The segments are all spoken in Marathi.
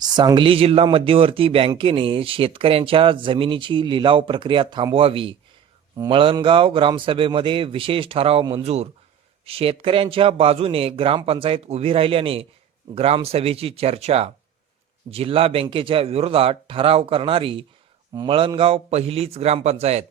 सांगली जिल्हा मध्यवर्ती बँकेने शेतकऱ्यांच्या जमिनीची लिलाव प्रक्रिया थांबवावी. मळणगाव ग्रामसभेमध्ये विशेष ठराव मंजूर. शेतकऱ्यांच्या बाजूने ग्रामपंचायत उभी राहिल्याने ग्रामसभेची चर्चा. जिल्हा बँकेच्या विरोधात ठराव करणारी मळणगाव पहिलीच ग्रामपंचायत.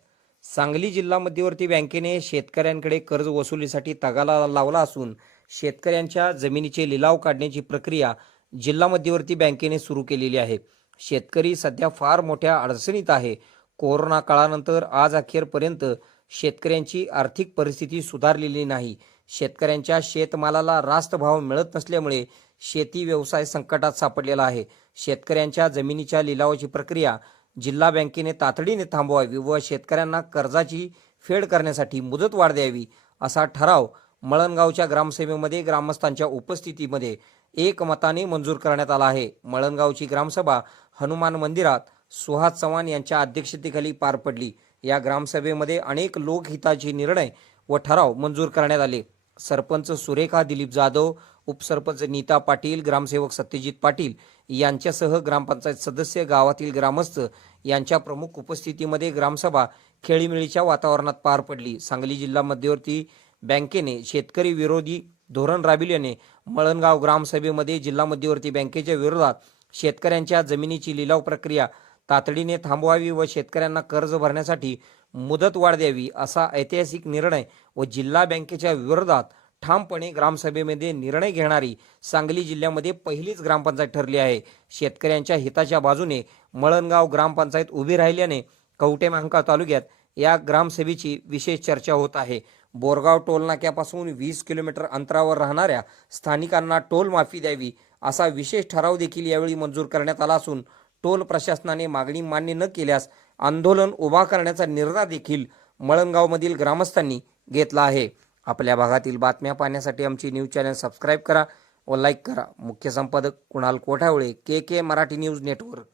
सांगली जिल्हा मध्यवर्ती बँकेने शेतकऱ्यांकडे कर्ज वसुलीसाठी तगाला लावला असून शेतकऱ्यांच्या जमिनीचे लिलाव काढण्याची प्रक्रिया जिल्हा मध्यवर्ती बँकेने सुरू केलेली आहे. शेतकरी सध्या फार मोठ्या अडचणीत आहे. कोरोना काळानंतर आज अखेरपर्यंत शेतकऱ्यांची आर्थिक परिस्थिती सुधारलेली नाही. शेतकऱ्यांच्या शेतमालाला रास्त भाव मिळत नसल्यामुळे शेती व्यवसाय संकटात सापडलेला आहे. शेतकऱ्यांच्या जमिनीच्या लिलावाची प्रक्रिया जिल्हा बँकेने तातडीने थांबवावी व शेतकऱ्यांना कर्जाची फेड करण्यासाठी मुदतवाढ द्यावी असा ठराव मळणगावच्या ग्रामसभेमध्ये ग्रामस्थांच्या उपस्थितीमध्ये एकमताने मंजूर करण्यात आला आहे. मळणगावची ग्रामसभा हनुमान मंदिरात सुहास चव्हाण यांच्या अध्यक्षतेखाली पार पडली. या ग्रामसभेमध्ये अनेक लोकहिताचे निर्णय व ठराव मंजूर करण्यात आले. सरपंच सुरेखा दिलीप जाधव उपसरपंच नीता पाटील ग्रामसेवक सत्यजित पाटील यांच्यासह ग्रामपंचायत सदस्य गावातील ग्रामस्थ यांच्या प्रमुख उपस्थितीमध्ये ग्रामसभा खेळीमेळीच्या वातावरणात पार पडली. सांगली जिल्हा मध्यवर्ती बँकेने शेतकरी विरोधी धोरण राबिल्याने मळणगाव ग्रामसभेमध्ये जिल्हा मध्यवर्ती बँकेच्या विरोधात शेतकऱ्यांच्या जमिनीची लिलाव प्रक्रिया तातडीने थांबवावी व शेतकऱ्यांना कर्ज भरण्यासाठी मुदत वाढ द्यावी असा ऐतिहासिक निर्णय व जिल्हा बँकेच्या विरोधात ठामपणे ग्रामसभेमध्ये निर्णय घेणारी सांगली जिल्ह्यामध्ये पहिलीच ग्रामपंचायत ठरली आहे. शेतकऱ्यांच्या हिताच्या बाजूने मळणगाव ग्रामपंचायत उभी राहिल्याने कवटेमहंकाळ तालुक्यात या ग्रामसभेची विशेष चर्चा होत आहे. बोरगाव टोलनाक्यापासून वीस किलोमीटर अंतरावर राहणाऱ्या स्थानिकांना टोल माफी द्यावी असा विशेष ठराव देखील यावेळी मंजूर करण्यात आला असून टोल प्रशासनाने मागणी मान्य न केल्यास आंदोलन उभा करण्याचा निर्णय देखील मळणगावमधील ग्रामस्थांनी घेतला आहे. आपल्या भागातील बातम्या पाहण्यासाठी आमची न्यूज चॅनल सबस्क्राईब करा व लाईक करा. मुख्य संपादक Kunal Kothawale K K Marathi news network.